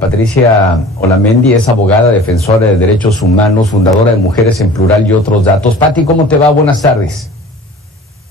Patricia Olamendi es abogada, defensora de derechos humanos, fundadora de Mujeres en Plural y otros datos. Pati, ¿cómo te va? Buenas tardes.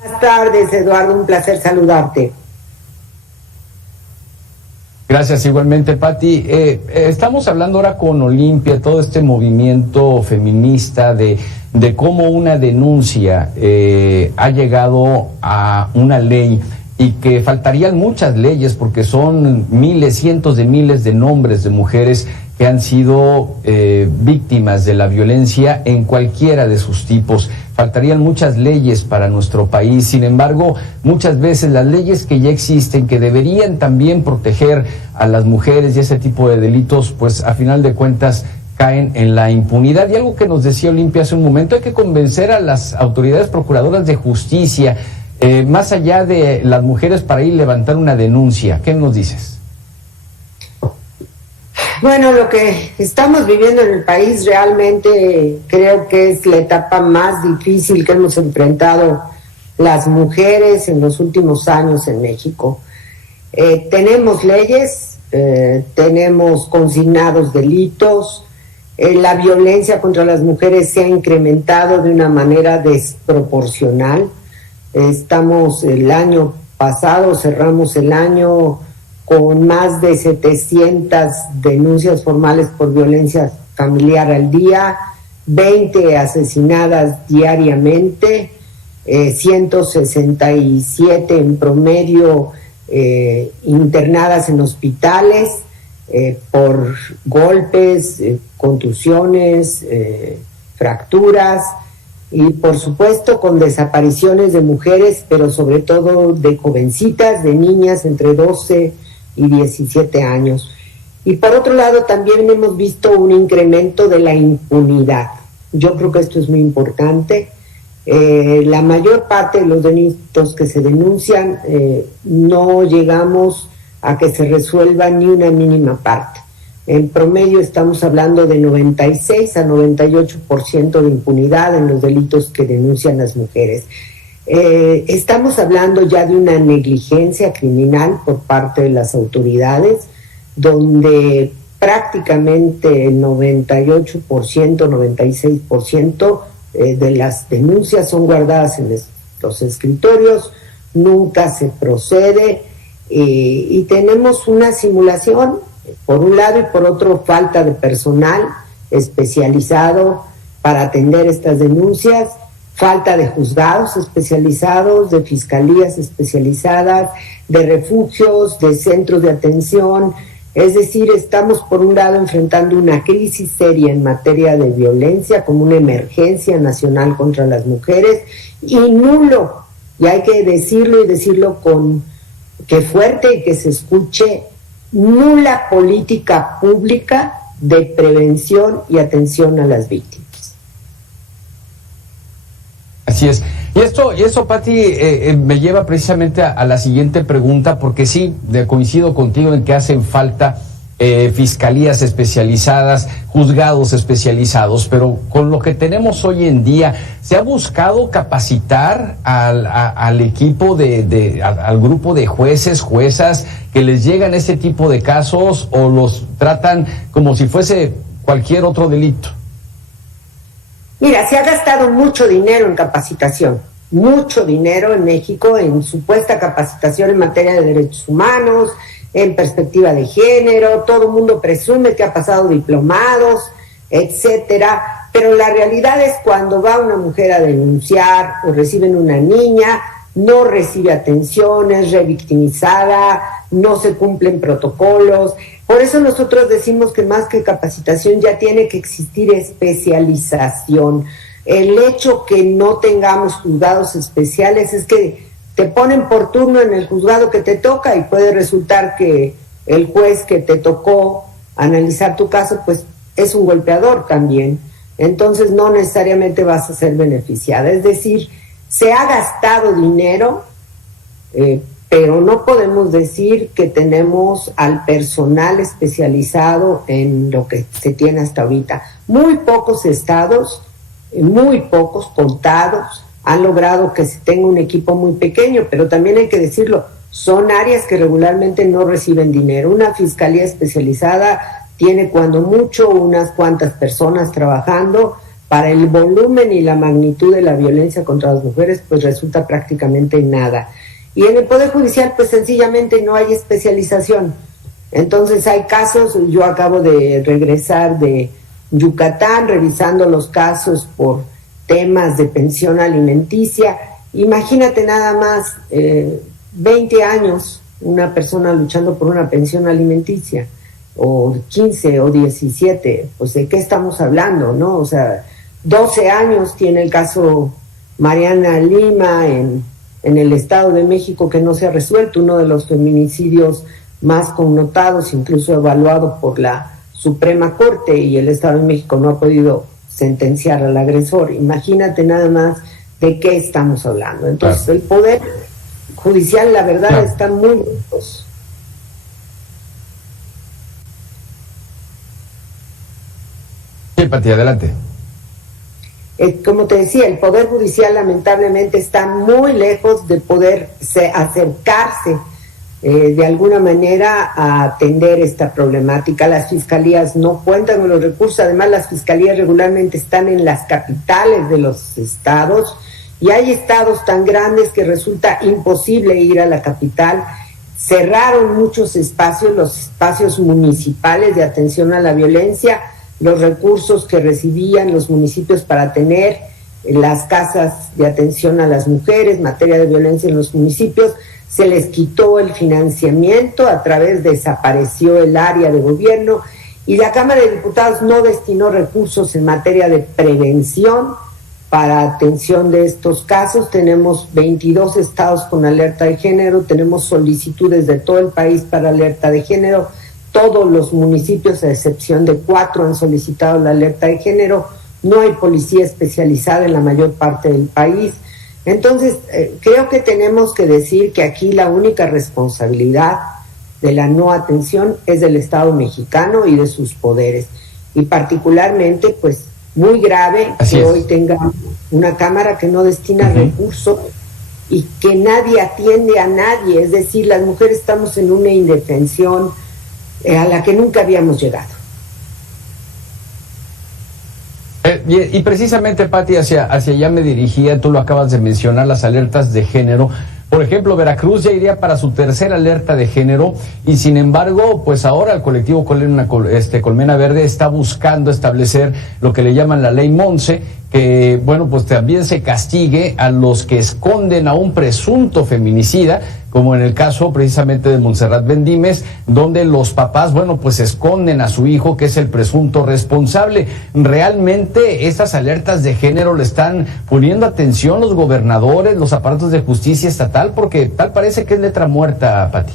Buenas tardes, Eduardo, un placer saludarte. Gracias, igualmente, Pati. Estamos hablando ahora con Olimpia, todo este movimiento feminista de cómo una denuncia ha llegado a una ley y que faltarían muchas leyes porque son miles, cientos de miles de nombres de mujeres que han sido víctimas de la violencia en cualquiera de sus tipos. Faltarían muchas leyes para nuestro país. Sin embargo, muchas veces las leyes que ya existen, que deberían también proteger a las mujeres y ese tipo de delitos, pues a final de cuentas caen en la impunidad. Y algo que nos decía Olimpia hace un momento, hay que convencer a las autoridades procuradoras de justicia, más allá de las mujeres, para ir a levantar una denuncia. ¿Qué nos dices? Bueno, lo que estamos viviendo en el país realmente creo que es la etapa más difícil que hemos enfrentado las mujeres en los últimos años en México. Tenemos leyes, tenemos consignados delitos, la violencia contra las mujeres se ha incrementado de una manera desproporcional. Estamos el año pasado, cerramos el año con más de 700 denuncias formales por violencia familiar al día, 20 asesinadas diariamente, 167 en promedio internadas en hospitales por golpes, contusiones, fracturas, y por supuesto con desapariciones de mujeres, pero sobre todo de jovencitas, de niñas entre 12 y 17 años. Y por otro lado también hemos visto un incremento de la impunidad. Yo creo que esto es muy importante. La mayor parte de los delitos que se denuncian no llegamos a que se resuelva ni una mínima parte. En promedio estamos hablando de 96 a 98% de impunidad en los delitos que denuncian las mujeres. Estamos hablando ya de una negligencia criminal por parte de las autoridades, donde prácticamente el 98%, 96% de las denuncias son guardadas en los escritorios, nunca se procede, y tenemos una simulación, por un lado, y por otro falta de personal especializado para atender estas denuncias, falta de juzgados especializados, de fiscalías especializadas, de refugios, de centros de atención. Es decir, estamos por un lado enfrentando una crisis seria en materia de violencia, como una emergencia nacional contra las mujeres, y nulo, y hay que decirlo y decirlo con que fuerte y que se escuche, nula política pública de prevención y atención a las víctimas. Así es. Y eso, Pati, me lleva precisamente a la siguiente pregunta, porque sí, coincido contigo en que hacen falta fiscalías especializadas, juzgados especializados, pero con lo que tenemos hoy en día, ¿se ha buscado capacitar al equipo al grupo de jueces, juezas que les llegan ese tipo de casos, o los tratan como si fuese cualquier otro delito? Mira, se ha gastado mucho dinero en capacitación, mucho dinero en México en supuesta capacitación en materia de derechos humanos, en perspectiva de género. Todo el mundo presume que ha pasado diplomados, etcétera, pero la realidad es cuando va una mujer a denunciar o reciben una niña, no recibe atención, es revictimizada, no se cumplen protocolos. Por eso nosotros decimos que más que capacitación ya tiene que existir especialización. El hecho que no tengamos juzgados especiales es que te ponen por turno en el juzgado que te toca, y puede resultar que el juez que te tocó analizar tu caso pues es un golpeador también. Entonces no necesariamente vas a ser beneficiada. Es decir, se ha gastado dinero, pero no podemos decir que tenemos al personal especializado en lo que se tiene hasta ahorita. Muy pocos estados, muy pocos, contados, han logrado que se tenga un equipo muy pequeño, pero también hay que decirlo, son áreas que regularmente no reciben dinero. Una fiscalía especializada tiene cuando mucho unas cuantas personas trabajando. Para el volumen y la magnitud de la violencia contra las mujeres, pues resulta prácticamente nada. Y en el Poder Judicial, pues sencillamente no hay especialización. Entonces hay casos, yo acabo de regresar de Yucatán, revisando los casos por temas de pensión alimenticia. Imagínate nada más, 20 años, una persona luchando por una pensión alimenticia, o 15 o 17, pues ¿de qué estamos hablando, no? O sea, 12 años tiene el caso Mariana Lima en el Estado de México que no se ha resuelto, uno de los feminicidios más connotados, incluso evaluado por la Suprema Corte, y el Estado de México no ha podido sentenciar al agresor. Imagínate nada más de qué estamos hablando. Entonces, claro, el Poder Judicial, la verdad, claro, está muy lejos. Sí, Pati, adelante. Como te decía, el Poder Judicial lamentablemente está muy lejos de poder acercarse de alguna manera a atender esta problemática. Las fiscalías no cuentan con los recursos, además las fiscalías regularmente están en las capitales de los estados, y hay estados tan grandes que resulta imposible ir a la capital. Cerraron muchos espacios, los espacios municipales de atención a la violencia, los recursos que recibían los municipios para tener las casas de atención a las mujeres, materia de violencia en los municipios, se les quitó el financiamiento, desapareció el área de gobierno, y la Cámara de Diputados no destinó recursos en materia de prevención para atención de estos casos. Tenemos 22 estados con alerta de género, tenemos solicitudes de todo el país para alerta de género. Todos los municipios, a excepción de 4, han solicitado la alerta de género. No hay policía especializada en la mayor parte del país. Entonces, creo que tenemos que decir que aquí la única responsabilidad de la no atención es del Estado mexicano y de sus poderes. Y particularmente, pues, muy grave que hoy tengamos una Cámara que no destina recursos y que nadie atiende a nadie. Es decir, las mujeres estamos en una indefensión a la que nunca habíamos llegado. Y precisamente, Pati, hacia allá me dirigía, tú lo acabas de mencionar, las alertas de género. Por ejemplo, Veracruz ya iría para su tercera alerta de género, y sin embargo, pues ahora el colectivo Colmena Verde está buscando establecer lo que le llaman la ley Monse, que, bueno, pues también se castigue a los que esconden a un presunto feminicida, como en el caso precisamente de Montserrat Bendímez, donde los papás, bueno, pues esconden a su hijo, que es el presunto responsable. ¿Realmente estas alertas de género le están poniendo atención los gobernadores, los aparatos de justicia estatal? Porque tal parece que es letra muerta, Pati.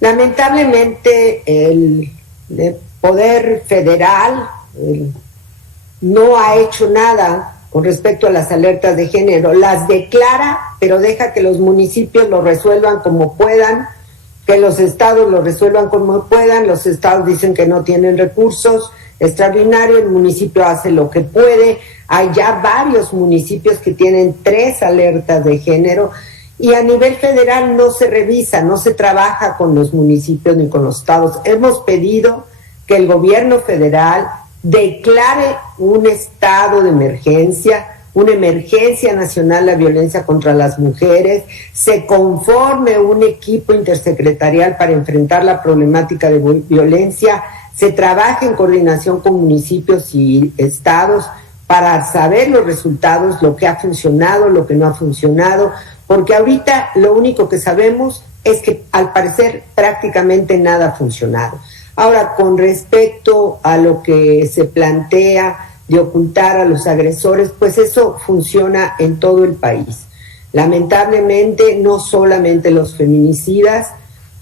Lamentablemente el Poder Federal no ha hecho nada con respecto a las alertas de género. Las declara, pero deja que los municipios lo resuelvan como puedan, que los estados lo resuelvan como puedan. Los estados dicen que no tienen recursos extraordinarios, el municipio hace lo que puede. Hay ya varios municipios que tienen 3 alertas de género, y a nivel federal no se revisa, no se trabaja con los municipios ni con los estados. Hemos pedido que el gobierno federal declare un estado de emergencia, una emergencia nacional a la violencia contra las mujeres, se conforme un equipo intersecretarial para enfrentar la problemática de violencia, se trabaje en coordinación con municipios y estados para saber los resultados, lo que ha funcionado, lo que no ha funcionado, porque ahorita lo único que sabemos es que al parecer prácticamente nada ha funcionado. Ahora, con respecto a lo que se plantea de ocultar a los agresores, pues eso funciona en todo el país. Lamentablemente, no solamente los feminicidas,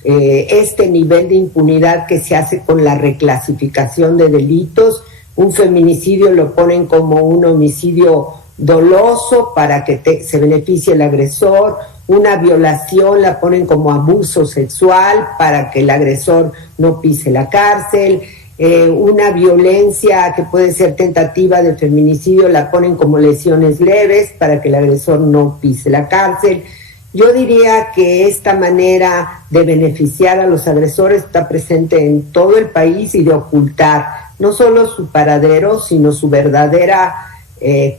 este nivel de impunidad que se hace con la reclasificación de delitos, un feminicidio lo ponen como un homicidio doloso para que se beneficie el agresor, una violación la ponen como abuso sexual para que el agresor no pise la cárcel, una violencia que puede ser tentativa de feminicidio la ponen como lesiones leves para que el agresor no pise la cárcel, Yo diría que esta manera de beneficiar a los agresores está presente en todo el país y de ocultar no solo su paradero, sino su verdadera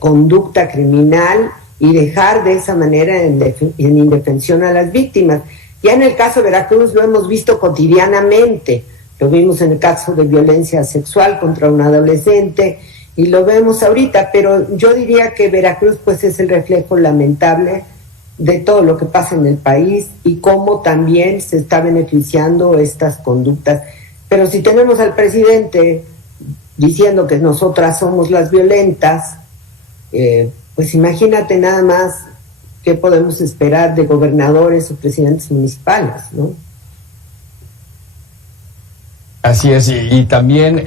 conducta criminal y dejar de esa manera en indefensión a las víctimas. Ya en el caso de Veracruz lo hemos visto cotidianamente, lo vimos en el caso de violencia sexual contra un adolescente y lo vemos ahorita, pero yo diría que Veracruz pues es el reflejo lamentable de todo lo que pasa en el país y cómo también se está beneficiando estas conductas. Pero si tenemos al presidente diciendo que nosotras somos las violentas, pues imagínate nada más qué podemos esperar de gobernadores o presidentes municipales, ¿no? Así es, y también,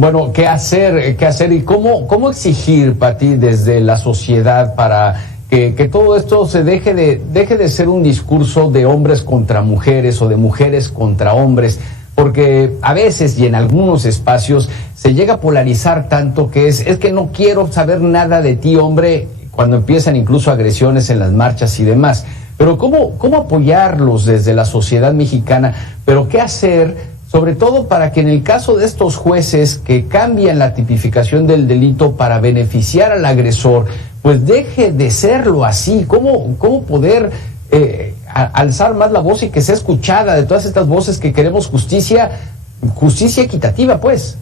bueno, ¿qué hacer y cómo exigir, Pati, desde la sociedad para que todo esto se deje de ser un discurso de hombres contra mujeres o de mujeres contra hombres? Porque a veces y en algunos espacios se llega a polarizar tanto que es que no quiero saber nada de ti, hombre, cuando empiezan incluso agresiones en las marchas y demás. Pero ¿cómo apoyarlos desde la sociedad mexicana? Pero ¿qué hacer? Sobre todo para que en el caso de estos jueces que cambian la tipificación del delito para beneficiar al agresor, pues deje de serlo así. ¿Cómo poder alzar más la voz y que sea escuchada de todas estas voces que queremos justicia equitativa, pues?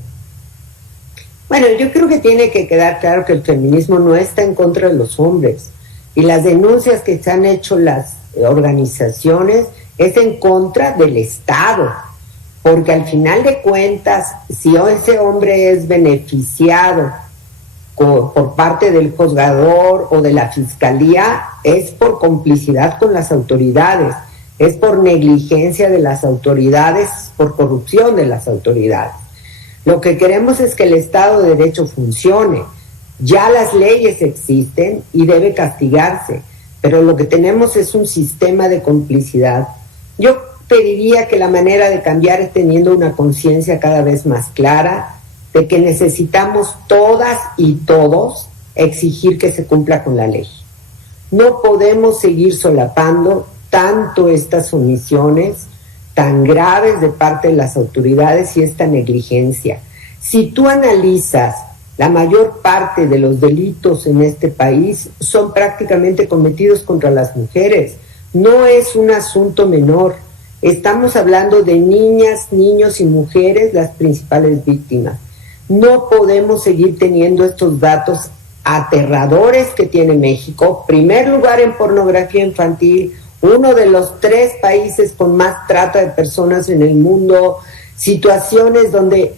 Bueno, yo creo que tiene que quedar claro que el feminismo no está en contra de los hombres y las denuncias que se han hecho las organizaciones es en contra del Estado. Porque al final de cuentas, si ese hombre es beneficiado por parte del juzgador o de la fiscalía, es por complicidad con las autoridades, es por negligencia de las autoridades, por corrupción de las autoridades. Lo que queremos es que el Estado de Derecho funcione. Ya las leyes existen y debe castigarse, pero lo que tenemos es un sistema de complicidad. Yo pediría que la manera de cambiar es teniendo una conciencia cada vez más clara de que necesitamos todas y todos exigir que se cumpla con la ley. No podemos seguir solapando tanto estas omisiones tan graves de parte de las autoridades y esta negligencia. Si tú analizas, la mayor parte de los delitos en este país son prácticamente cometidos contra las mujeres. No es un asunto menor. Estamos hablando de niñas, niños y mujeres, las principales víctimas. No podemos seguir teniendo estos datos aterradores que tiene México. Primer lugar en pornografía infantil, uno de los 3 países con más trata de personas en el mundo, situaciones donde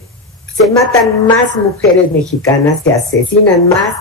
se matan más mujeres mexicanas, se asesinan más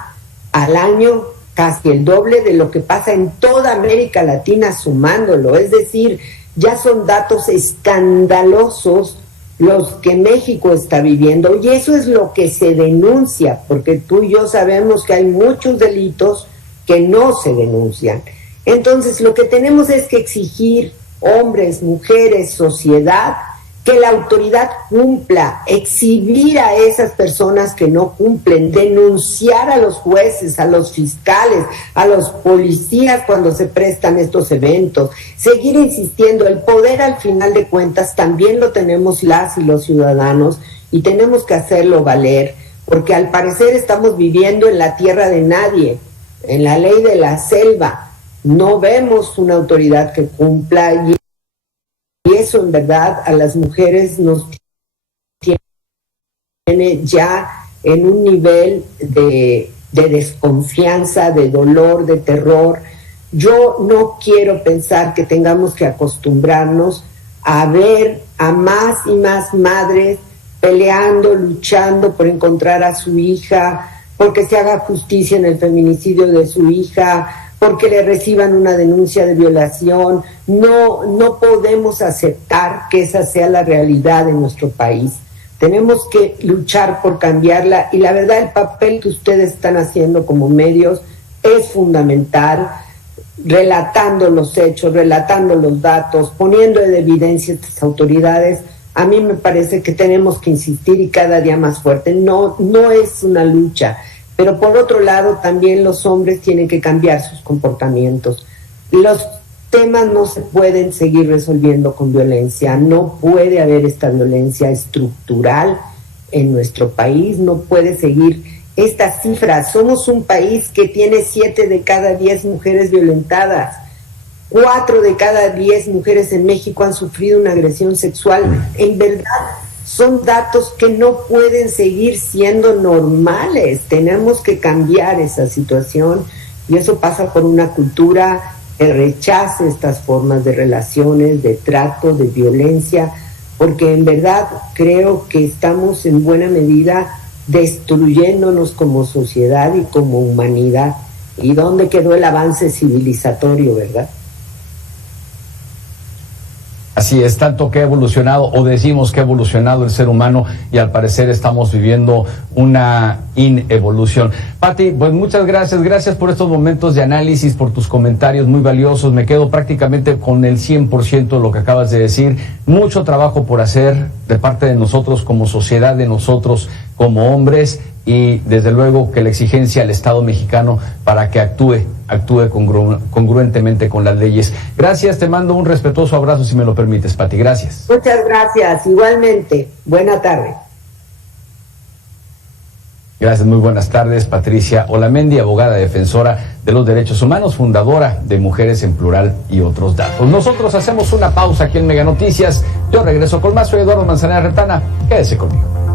al año, casi el doble de lo que pasa en toda América Latina sumándolo. Es decir, ya son datos escandalosos los que México está viviendo y eso es lo que se denuncia, porque tú y yo sabemos que hay muchos delitos que no se denuncian. Entonces lo que tenemos es que exigir, hombres, mujeres, sociedad, que la autoridad cumpla, exhibir a esas personas que no cumplen, denunciar a los jueces, a los fiscales, a los policías cuando se prestan estos eventos, seguir insistiendo. El poder al final de cuentas también lo tenemos las y los ciudadanos y tenemos que hacerlo valer, porque al parecer estamos viviendo en la tierra de nadie, en la ley de la selva. No vemos una autoridad que cumpla y eso en verdad a las mujeres nos tiene ya en un nivel de desconfianza, de dolor, de terror. Yo no quiero pensar que tengamos que acostumbrarnos a ver a más y más madres peleando, luchando por encontrar a su hija, porque se haga justicia en el feminicidio de su hija, porque le reciban una denuncia de violación. No podemos aceptar que esa sea la realidad en nuestro país. Tenemos que luchar por cambiarla y la verdad el papel que ustedes están haciendo como medios es fundamental, relatando los hechos, relatando los datos, poniendo en evidencia a estas autoridades. A mí me parece que tenemos que insistir y cada día más fuerte. No es una lucha. Pero por otro lado, también los hombres tienen que cambiar sus comportamientos. Los temas no se pueden seguir resolviendo con violencia. No puede haber esta violencia estructural en nuestro país, no puede seguir estas cifras. Somos un país que tiene 7 de cada 10 mujeres violentadas. 4 de cada 10 mujeres en México han sufrido una agresión sexual. En verdad, son datos que no pueden seguir siendo normales. Tenemos que cambiar esa situación y eso pasa por una cultura que rechace estas formas de relaciones, de trato, de violencia, porque en verdad creo que estamos en buena medida destruyéndonos como sociedad y como humanidad. ¿Y dónde quedó el avance civilizatorio, verdad? Así es, tanto que ha evolucionado, o decimos que ha evolucionado el ser humano, y al parecer estamos viviendo una inevolución. Pati, pues muchas gracias por estos momentos de análisis, por tus comentarios muy valiosos. Me quedo prácticamente con el 100% de lo que acabas de decir. Mucho trabajo por hacer de parte de nosotros como sociedad, de nosotros como hombres, y desde luego que la exigencia al Estado mexicano para que actúe congruentemente con las leyes. Gracias, te mando un respetuoso abrazo, si me lo permites, Pati. Gracias. Muchas gracias, igualmente. Buena tarde. Gracias, muy buenas tardes. Patricia Olamendi, abogada defensora de los derechos humanos, fundadora de Mujeres en Plural y otros datos. Nosotros hacemos una pausa aquí en Mega Noticias. Yo regreso con más. Soy Eduardo Manzanera Retana. Quédese conmigo.